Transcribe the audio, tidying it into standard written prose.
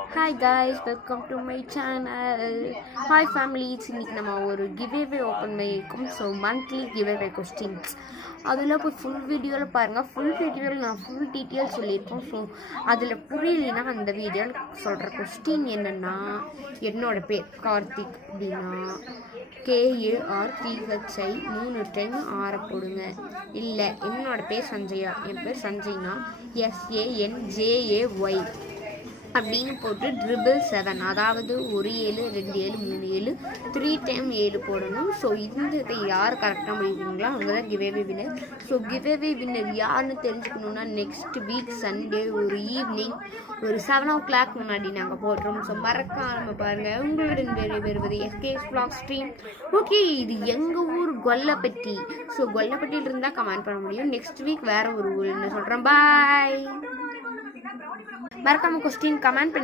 Hi guys, welcome to my channel. Hi families, இன்றைக்கி நம்ம ஒரு கிவ்அவே ஓப்பன் பண்ணியிருக்கோம். ஸோ மந்த்லி கிவ்அவே கொஸ்டின்ஸ் அதில் போய் ஃபுல் வீடியோவில் பாருங்கள். ஃபுல் வீடியோவில் நான் ஃபுல் டீட்டெயில் சொல்லியிருக்கோம். ஸோ அதில் புரியலைன்னா அந்த வீடியோவில் சொல்கிற கொஸ்டின் என்னென்னா, என்னோடய பேர் கார்த்திக் அப்படின்னா KARTHI 3 டைம் போடுங்க. இல்லை என்னோடய பேர் சஞ்சயா, என் பேர் சஞ்சய்னா SANJAY அப்படின்னு போட்டு 777, அதாவது 1 7 2 7 3 7 3 டைம் 7 போடணும். ஸோ இந்த யார் கரெக்டாக முடியுங்களோ அவங்க தான் giveaway winner. So giveaway winner யாருன்னு தெரிஞ்சுக்கணுன்னா நெக்ஸ்ட் வீக் சண்டே ஒரு ஈவினிங் ஒரு 7 o'clock முன்னாடி நாங்கள் போடுறோம். ஸோ மறக்காம பாருங்கள். உங்களுடன் வருவது SKS vlog stream. ஓகே, இது எங்கள் ஊர் கொல்லப்பட்டி. ஸோ கொல்லப்பட்டியில் இருந்தால் கமெண்ட் பண்ண முடியும். நெக்ஸ்ட் வீக் வேறு ஒரு ஊர்னு சொல்கிறேன். பாய். மறக்காம கொஸ்டின் கமெண்ட் பண்ணி